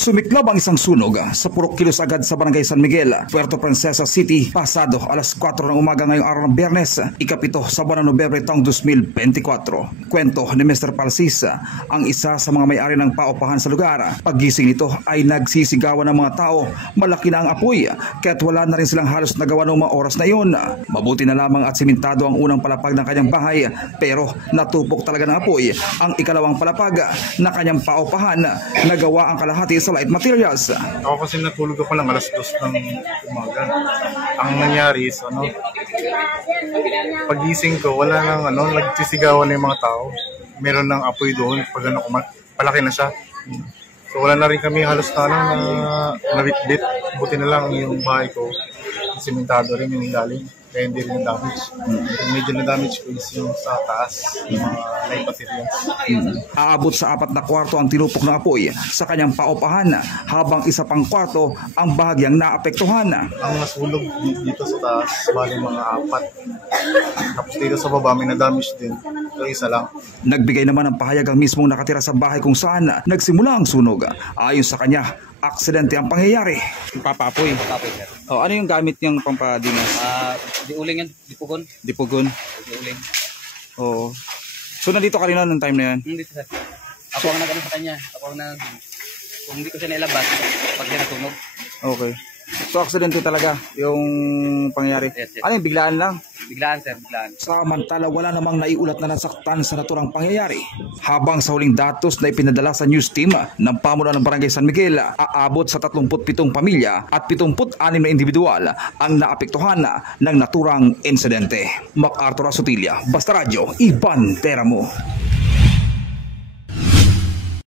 Sumiklab ang isang sunog sa Purok Kilos agad sa Barangay San Miguel, Puerto Princesa City, pasado alas 4 ng umaga ngayong araw ng Biyernes, ikapito sa buwan ng Nobyembre taong 2024. Kwento ni Mr. Palsis, ang isa sa mga may-ari ng paupahan sa lugar. Paggising nito ay nagsisigawan ng mga tao. Malaki na ang apoy, kaya't wala na rin silang halos nagawa ng mga oras na iyon. Mabuti na lamang at simentado ang unang palapag ng kanyang bahay, pero natupok talaga ng apoy ang ikalawang palapag na kanyang paupahan. Nagawa ang kalahati sa light materials. Ako kasi natulog ako lang alas 2 ng umaga. Ang nangyari is pagising ko, wala nang nagsisigawan na yung mga tao. Meron ng apoy doon, pag palaki na siya. So wala na rin kami halos na nabitbit. Buti na lang yung bahay ko, simentado rin yung ilalim. Kaya hindi rin na-damage. Medyo na-damage ko is yung sa taas, yung mga light materials. Aabot sa 4 na kwarto ang tinupok ng apoy sa kanyang paupahan, habang isa pang kwarto ang bahagyang naapektuhan. Ang nasulog dito sa taas, bali mga 4. Tapos dito sa baba may na-damage din. So isa lang. Nagbigay naman ng pahayag ang mismong nakatira sa bahay kung saan nagsimula ang sunog. Ayon sa kanya, aksidente ang pangyayari. Papapoy. Papapoy, sir. Oh, ano yung gamit niyang pampadinas? Diuling yan, dipugon. Dipugon. Diuling. Oo. So nandito ka rin na nung time na yan? Hindi, sir. Ako ang nag-ano sa kanya. Kung hindi ko siya nailabas, pag siya natunog. Okay. So aksidente talaga yung pangyayari? Yes, yes. Ano yung biglaan lang? Biglaan, sir, biglaan. Samantala, wala namang naiulat na nasaktan sa naturang pangyayari. Habang sa huling datos na ipinadala sa news team ng pamunuan ng Barangay San Miguel, aabot sa 37 pamilya at 76 na individual ang naapektuhan ng naturang insidente. MacArthur Asutilla, Basta Radio, Iban Teramo.